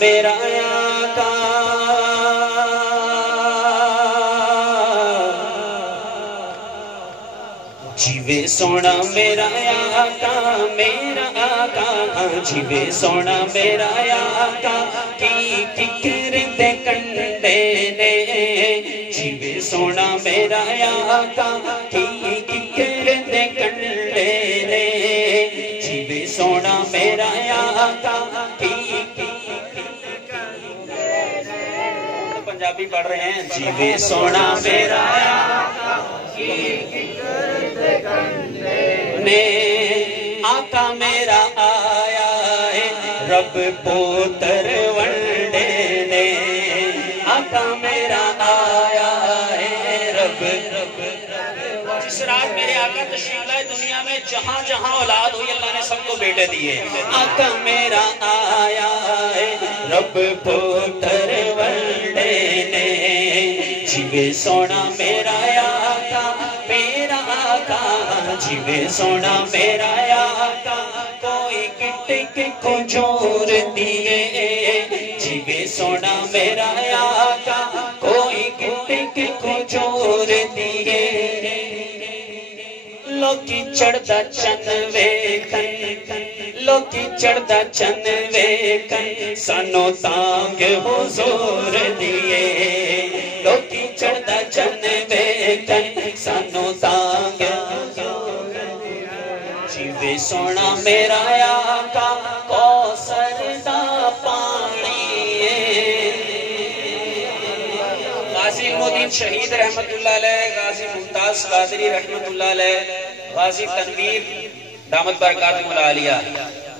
میرا آقا جیوے سونا میرا آقا میرا آقا جیوے سونا میرا آقا کی فکر دے کنڈے نے جیوے سونا میرا آقا کی فکر دے کنڈے نے جیوے سونا میرا آقا کی پنجابی پڑھ رہے ہیں جیوے سونا میرا آقا نے آقا میرا آیا ہے رب پوتر ونڈے نے آقا میرا آیا ہے رب جس رات میرے آقا تشریف لائے دنیا میں جہاں جہاں اولاد ہوئی اللہ نے سب کو بیٹے دیے آقا میرا آیا ہے رب پوتر ونڈے نے جیوے سونا میرا آقا میرا آقا جیوے سونا میرا آقا کوئی کٹک کو جور دیے جیوے سونا میرا آقا کوئی کٹک کو جور دیے لوکی چڑھدا چن ویکھن لوکی چڑھدا چن ویکھن سانو تانگ حضور دیے لوکی چڑھدا چن ویکھن سانو تانگ جیوے سونا میرا آقا کوثر دا پانی غازی المدین شہید رحمت اللہ علیہ غازی ممتاز قادری رحمت اللہ علیہ غازی تنویر دامت برکاتہ العالیہ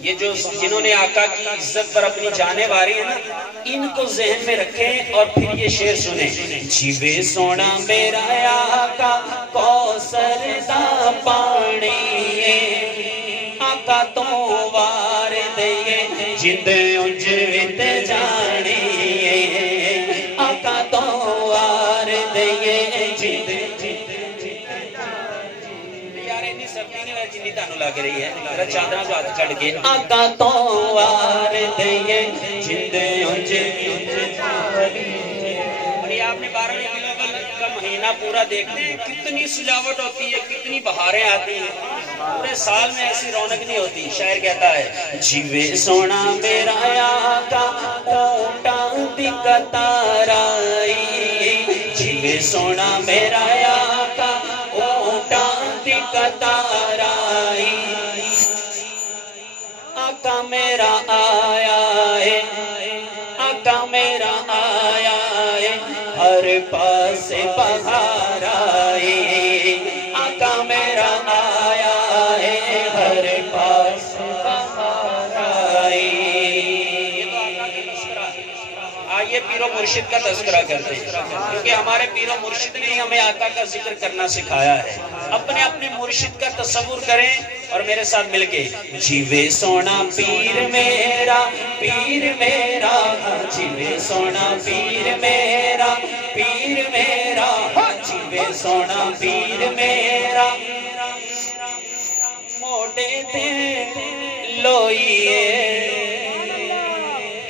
یہ جو جنہوں نے آقا کی عزت پر اپنی جانیں واری ہیں نا ان کو ذہن میں رکھیں اور پھر یہ شعر سنیں جیوے سونا میرا آقا کوثر دا پانی آقا تو وار دئیے جند انج وت جانی آقا تو وار دئیے جند جنی تانو لگ رہی ہے میرا چاندرہ جو ہاتھ چڑھ کے آقا تو وار دئیے جند انج اور یہ آپ نے 12 کا مہینہ پورا دیکھتے ہیں کتنی سجاوٹ ہوتی ہے کتنی بہاریں آتی ہیں پورے سال میں ایسی رونق نہیں ہوتی شاعر کہتا ہے جیوے سونا میرا آقا اونٹاں دی قطار آئی جیوے سونا میرا آقا اونٹاں دی قطار آئی آقا میرا آیا ہے آقا میرا آیا ہے ہر پاس بہار آئی آقا میرا آیا ہے ہر پاس بہار آئی آئیے پیر و مرشد کا تذکرہ کرتے ہیں کیونکہ ہمارے پیر و مرشد نے ہمیں آقا کا ذکر کرنا سکھایا ہے اپنے اپنے مرشد کا تصور کریں اور میرے ساتھ مل کے جیوے سونا پیر میرا جیوے سونا پیر میرا جیوے سونا پیر میرا موٹے تے لوئیے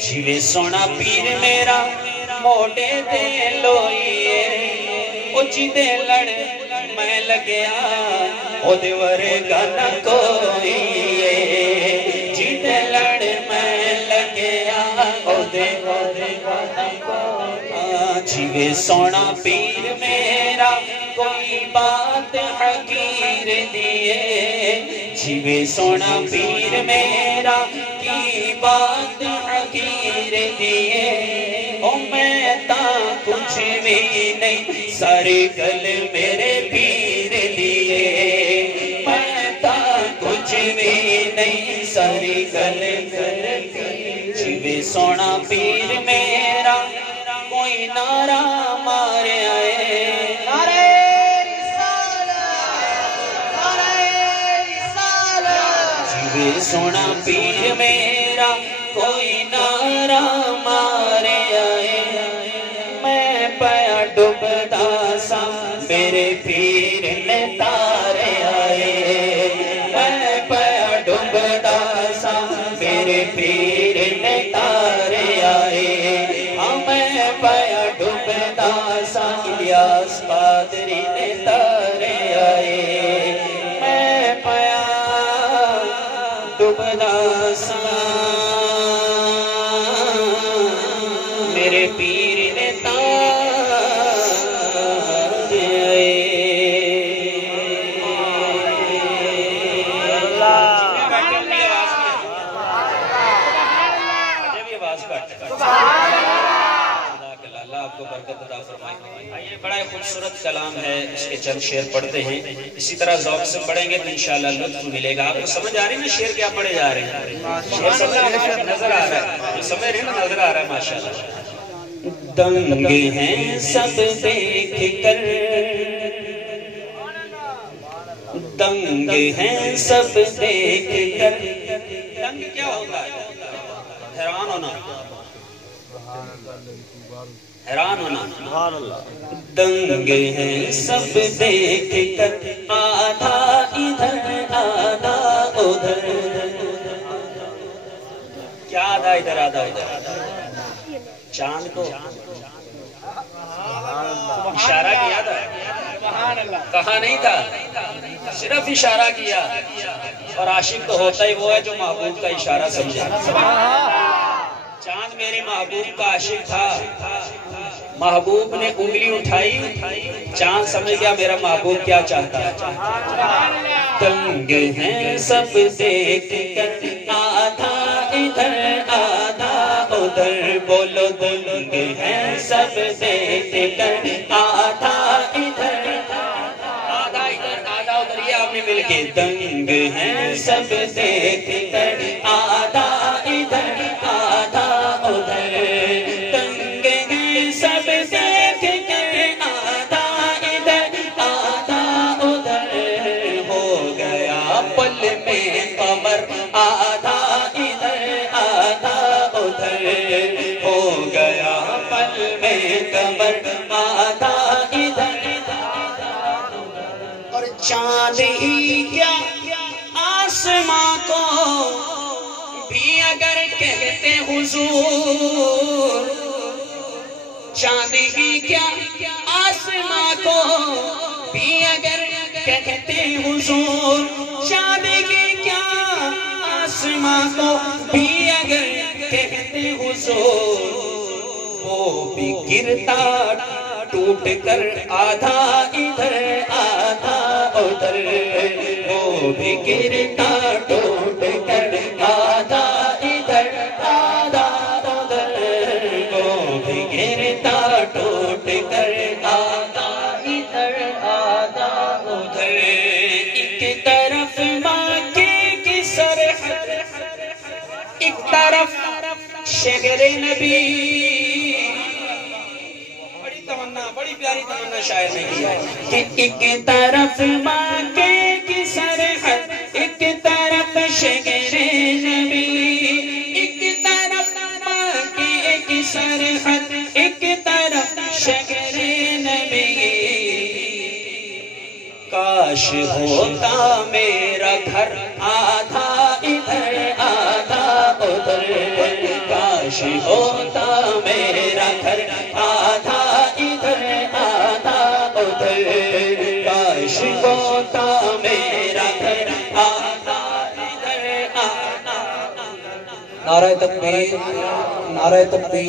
جیوے سونا پیر میرا موٹے تے لوئیے او جیدے لڑ میں لگیا او دے ورگا نہ کوئی جیدے لڑ میں لگیا او دے ورگا نہ کوئی جیوے سونا پیر میرا کوئی بات حقیر دیے جیوے سونا پیر میرا کی بات حقیر دیے او میں تا کچھ بھی نہیں ساری گل میرے پیر دیے میں تا کچھ بھی نہیں ساری گل جیوے سونا پیر میرا کوئی نعرہ مارے آئے جیوے سونا پیر میرا کوئی نعرہ مارے آئے میں پیا ڈوبدا سا میرے پیر نے تارے آئے میں پیا ڈوبدا سا میرے پیر نے تارے آئے آواز کٹ ہے۔ اللہ آپ کو برکت عطا فرمائے۔ یہ بڑا خوبصورت کلام ہے، اس کے چند شعر پڑھتے ہیں، اسی طرح ذوق سے پڑھیں گے تو انشاءاللہ لطف ملے گا۔ آپ کو سمجھ آ رہی ہے نا شعر کیا پڑھے جا رہے ہیں؟ شعر سمجھ نظر آ رہا ہے، سمجھ رہے ہیں نا، نظر آ رہا ہے ماشاءاللہ۔ دنگ ہیں سب دیکھ کر، دنگ ہیں سب دیکھ کر۔ دنگ کیا ہوتا ہے؟ حیران ہونا، حیران ہونا۔ دنگ ہیں سب دیکھ کر، آدھا ادھر آدھا ادھر۔ کیا آدھا ادھر آدھا ادھر؟ چاند کو اشارہ کیا تھا، کہا نہیں تھا، صرف اشارہ کیا۔ اور عاشق تو ہوتا ہی وہ ہے جو محبوب کا اشارہ سمجھے۔ چاند میرے محبوب کا عاشق تھا، محبوب نے انگلی اٹھائی، چاند سمجھ گیا میرا محبوب کیا چاہتا ہے۔ دنگ ہیں سب دیکھ کر، آدھا ادھر آدھا ادھر۔ بولو دنگ ہیں سب دیکھ کر، آدھا ادھر آدھا ادھر آدھا ادھر۔ یہ آپ نے مل کے دنگ ہیں سب دیکھ کر، آدھا ادھر آدھا ادھر۔ دنگ ہیں سب دیکھ کر، آدھا ادھر آدھا ادھر۔ ہو گیا پل میں قمر، آدھا ادھر آدھا ادھر۔ ہو گیا پل میں قمر، آدھا ادھر۔ اور چاند ہی کیا آسماں کو بھی اگر کہتے حضور، چاند ہی کیا آسماں کو بھی اگر کہتے حضور، چاند ہی کیا آسماں کو بھی اگر کہتے حضور۔ وہ بھی گرتا ٹوٹ کر، آدھا ادھر آدھا ادھر۔ وہ بھی گرتا ٹوٹ کر، آدھا ادھر آدھا ادھر۔ وہ بھی گرتا ٹوٹ کر، آدھا ادھر آدھا ادھر۔ ایک طرف مکے کی سرحد، ایک طرف شہر نبی۔ بڑی پیاری تمنا شاعر نے کی ہے کہ ایک طرف مکے کی سرحد، ایک طرف شہر نبی۔ ایک طرف مکے کی سرحد، ایک طرف شہر نبی۔ کاش ہوتا میرا گھر، آدھا ادھر آدھا ادھر۔ کاش ہوتا میرا گھر، آدھا ادھر آدھا ادھر۔ کاش ہوتا میرا گھر، آدھا ادھر آدھا۔ نعرہ تکبیر، نعرہ تکبیر۔